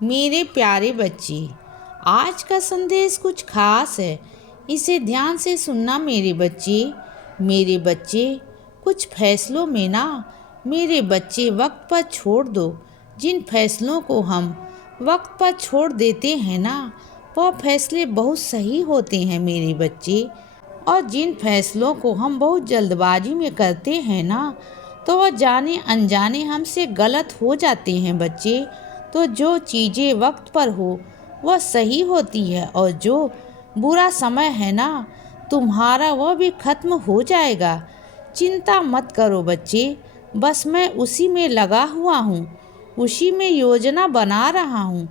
मेरे प्यारे बच्चे, आज का संदेश कुछ खास है। इसे ध्यान से सुनना मेरे बच्चे। मेरे बच्चे, कुछ फैसलों में ना मेरे बच्चे वक्त पर छोड़ दो। जिन फैसलों को हम वक्त पर छोड़ देते हैं ना, वह फैसले बहुत सही होते हैं मेरे बच्चे। और जिन फैसलों को हम बहुत जल्दबाजी में करते हैं ना, तो वह जाने अनजाने हमसे गलत हो जाते हैं बच्चे। तो जो चीज़ें वक्त पर हो वह सही होती है, और जो बुरा समय है ना तुम्हारा, वह भी खत्म हो जाएगा। चिंता मत करो बच्चे, बस मैं उसी में लगा हुआ हूँ, उसी में योजना बना रहा हूँ।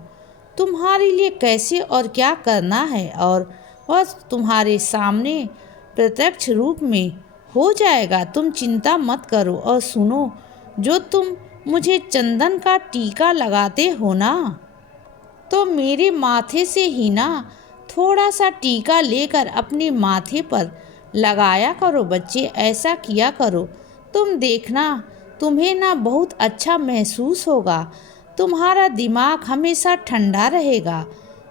तुम्हारे लिए कैसे और क्या करना है, और वह तुम्हारे सामने प्रत्यक्ष रूप में हो जाएगा। तुम चिंता मत करो और सुनो, जो तुम मुझे चंदन का टीका लगाते हो ना, तो मेरे माथे से ही ना थोड़ा सा टीका लेकर अपने माथे पर लगाया करो बच्चे। ऐसा किया करो, तुम देखना, तुम्हें ना बहुत अच्छा महसूस होगा। तुम्हारा दिमाग हमेशा ठंडा रहेगा।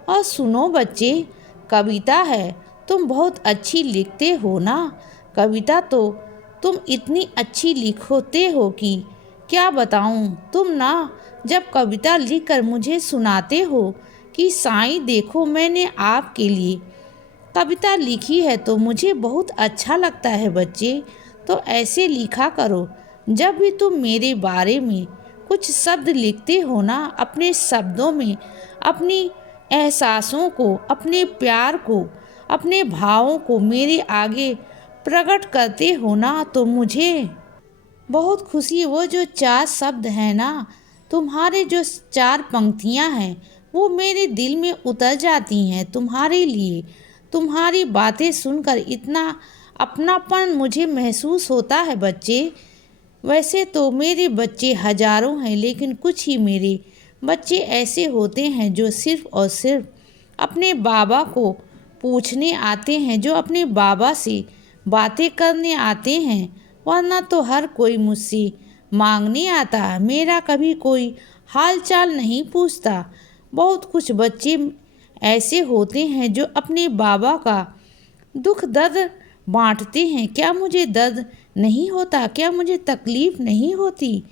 और सुनो बच्चे, कविता है, तुम बहुत अच्छी लिखते हो ना। कविता तो तुम इतनी अच्छी लिखते हो कि क्या बताऊं। तुम ना जब कविता लिखकर मुझे सुनाते हो कि साईं देखो मैंने आपके लिए कविता लिखी है, तो मुझे बहुत अच्छा लगता है बच्चे। तो ऐसे लिखा करो, जब भी तुम मेरे बारे में कुछ शब्द लिखते हो ना, अपने शब्दों में अपनी एहसासों को, अपने प्यार को, अपने भावों को मेरे आगे प्रकट करते हो ना, तो मुझे बहुत खुशी। वो जो 4 शब्द हैं ना, तुम्हारे जो 4 पंक्तियां हैं, वो मेरे दिल में उतर जाती हैं तुम्हारे लिए। तुम्हारी बातें सुनकर इतना अपनापन मुझे महसूस होता है बच्चे। वैसे तो मेरे बच्चे हजारों हैं, लेकिन कुछ ही मेरे बच्चे ऐसे होते हैं जो सिर्फ और सिर्फ अपने बाबा को पूछने आते हैं, जो अपने बाबा से बातें करने आते हैं। वरना तो हर कोई मुझसे मांगने आता, मेरा कभी कोई हाल चाल नहीं पूछता। बहुत कुछ बच्चे ऐसे होते हैं जो अपने बाबा का दुख दर्द बांटते हैं। क्या मुझे दर्द नहीं होता? क्या मुझे तकलीफ नहीं होती?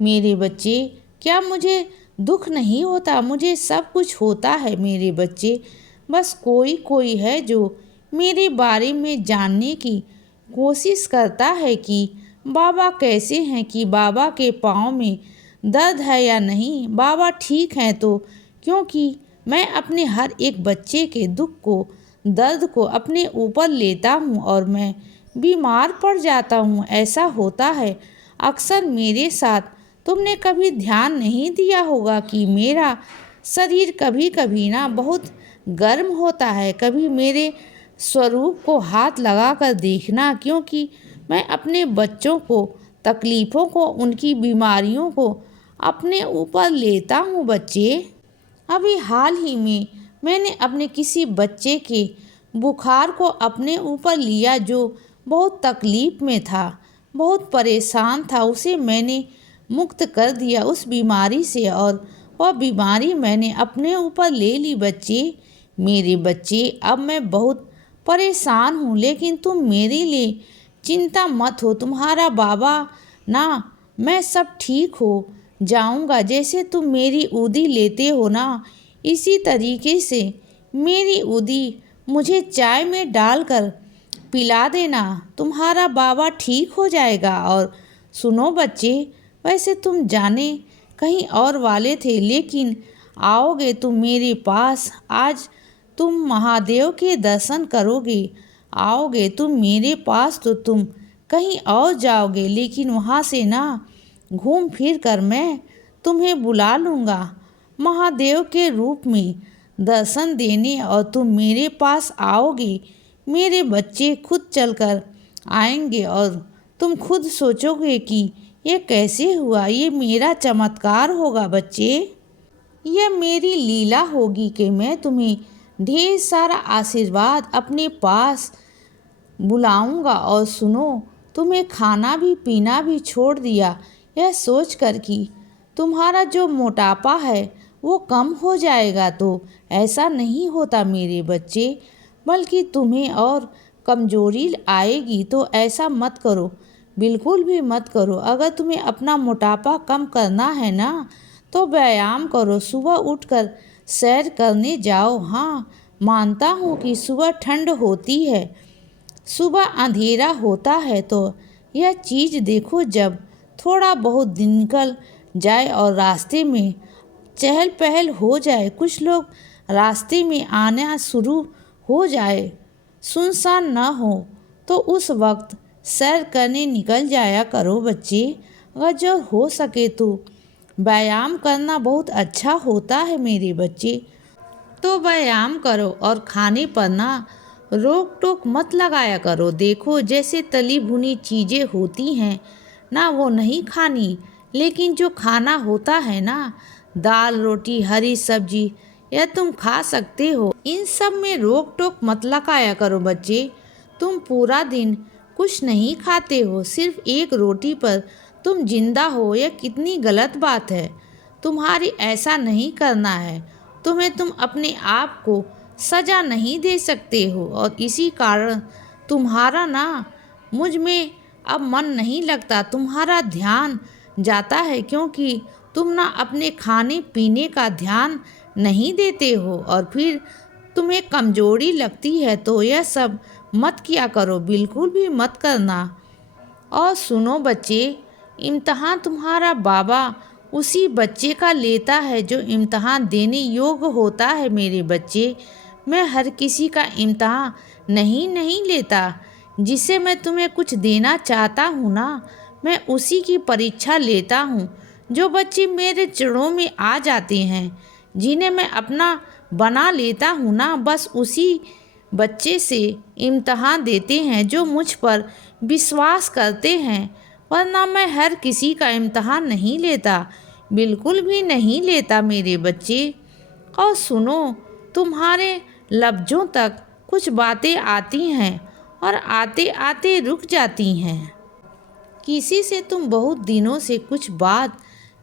मेरे बच्चे, क्या मुझे दुख नहीं होता? मुझे सब कुछ होता है मेरे बच्चे। बस कोई कोई है जो मेरे बारे में जानने की कोशिश करता है कि बाबा कैसे हैं, कि बाबा के पाँव में दर्द है या नहीं, बाबा ठीक हैं तो। क्योंकि मैं अपने हर एक बच्चे के दुख को, दर्द को अपने ऊपर लेता हूँ, और मैं बीमार पड़ जाता हूँ। ऐसा होता है अक्सर मेरे साथ। तुमने कभी ध्यान नहीं दिया होगा कि मेरा शरीर कभी कभी ना बहुत गर्म होता है। कभी मेरे स्वरूप को हाथ लगा कर देखना, क्योंकि मैं अपने बच्चों को, तकलीफ़ों को, उनकी बीमारियों को अपने ऊपर लेता हूँ बच्चे। अभी हाल ही में मैंने अपने किसी बच्चे के बुखार को अपने ऊपर लिया, जो बहुत तकलीफ़ में था, बहुत परेशान था। उसे मैंने मुक्त कर दिया उस बीमारी से, और वह बीमारी मैंने अपने ऊपर ले ली बच्चे। मेरे बच्चे, अब मैं बहुत परेशान हूँ, लेकिन तुम मेरे लिए चिंता मत हो। तुम्हारा बाबा ना, मैं सब ठीक हो जाऊँगा। जैसे तुम मेरी उदी लेते हो ना, इसी तरीके से मेरी उदी मुझे चाय में डालकर पिला देना, तुम्हारा बाबा ठीक हो जाएगा। और सुनो बच्चे, वैसे तुम जाने कहीं और वाले थे, लेकिन आओगे तुम मेरे पास। आज तुम महादेव के दर्शन करोगे। आओगे तुम मेरे पास तो तुम कहीं और जाओगे, लेकिन वहाँ से ना घूम फिर कर मैं तुम्हें बुला लूँगा महादेव के रूप में दर्शन देने, और तुम मेरे पास आओगे। मेरे बच्चे खुद चलकर आएंगे, और तुम खुद सोचोगे कि ये कैसे हुआ, ये मेरा चमत्कार होगा बच्चे। यह मेरी लीला होगी कि मैं तुम्हें ढेर सारा आशीर्वाद अपने पास बुलाऊंगा। और सुनो, तुम्हें खाना भी पीना भी छोड़ दिया, यह सोच कर कि तुम्हारा जो मोटापा है वो कम हो जाएगा तो ऐसा नहीं होता मेरे बच्चे, बल्कि तुम्हें और कमजोरी आएगी। तो ऐसा मत करो, बिल्कुल भी मत करो। अगर तुम्हें अपना मोटापा कम करना है ना तो व्यायाम करो, सुबह उठकर सैर करने जाओ। हाँ, मानता हूँ कि सुबह ठंड होती है, सुबह अंधेरा होता है, तो यह चीज़ देखो, जब थोड़ा बहुत दिन निकल जाए और रास्ते में चहल पहल हो जाए, कुछ लोग रास्ते में आना शुरू हो जाए, सुनसान न हो, तो उस वक्त सैर करने निकल जाया करो बच्चे। अगर जो हो सके तो व्यायाम करना बहुत अच्छा होता है मेरे बच्चे। तो व्यायाम करो और खाने पर ना रोक टोक मत लगाया करो। देखो, जैसे तली भुनी चीज़ें होती हैं ना, वो नहीं खानी, लेकिन जो खाना होता है ना, दाल रोटी हरी सब्जी, यह तुम खा सकते हो। इन सब में रोक टोक मत लगाया करो बच्चे। तुम पूरा दिन कुछ नहीं खाते हो, सिर्फ एक रोटी पर तुम जिंदा हो, यह कितनी गलत बात है। तुम्हारी ऐसा नहीं करना है। तुम अपने आप को सजा नहीं दे सकते हो, और इसी कारण तुम्हारा ना मुझ में अब मन नहीं लगता, तुम्हारा ध्यान जाता है, क्योंकि तुम ना अपने खाने पीने का ध्यान नहीं देते हो, और फिर तुम्हें कमजोरी लगती है। तो यह सब मत किया करो, बिल्कुल भी मत करना। और सुनो बच्चे, इम्तहान तुम्हारा बाबा उसी बच्चे का लेता है जो इम्तहान देने योग्य होता है मेरे बच्चे। मैं हर किसी का इम्तहान नहीं लेता। जिसे मैं तुम्हें कुछ देना चाहता हूँ ना, मैं उसी की परीक्षा लेता हूँ। जो बच्चे मेरे चरणों में आ जाते हैं, जिन्हें मैं अपना बना लेता हूँ ना, बस उसी बच्चे से इम्तहान देते हैं जो मुझ पर विश्वास करते हैं। वरना मैं हर किसी का इम्तहान नहीं लेता, बिल्कुल भी नहीं लेता मेरे बच्चे। और सुनो, तुम्हारे लफ्ज़ों तक कुछ बातें आती हैं और आते आते रुक जाती हैं। किसी से तुम बहुत दिनों से कुछ बात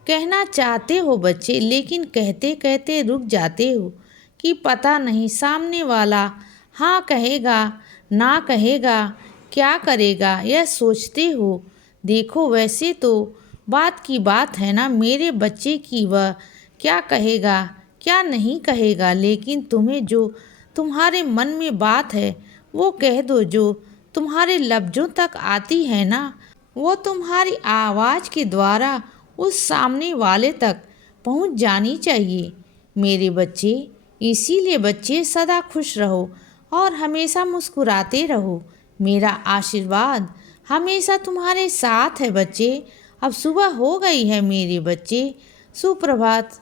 कहना चाहते हो बच्चे, लेकिन कहते कहते रुक जाते हो कि पता नहीं सामने वाला हाँ कहेगा ना कहेगा, क्या करेगा, यह सोचते हो। देखो, वैसे तो बात की बात है ना मेरे बच्चे की, वह क्या कहेगा क्या नहीं कहेगा, लेकिन तुम्हें जो तुम्हारे मन में बात है वो कह दो। जो तुम्हारे लफ्ज़ों तक आती है ना, वो तुम्हारी आवाज़ के द्वारा उस सामने वाले तक पहुंच जानी चाहिए मेरे बच्चे। इसीलिए बच्चे, सदा खुश रहो और हमेशा मुस्कुराते रहो। मेरा आशीर्वाद हमेशा तुम्हारे साथ है बच्चे। अब सुबह हो गई है मेरे बच्चे, सुप्रभात।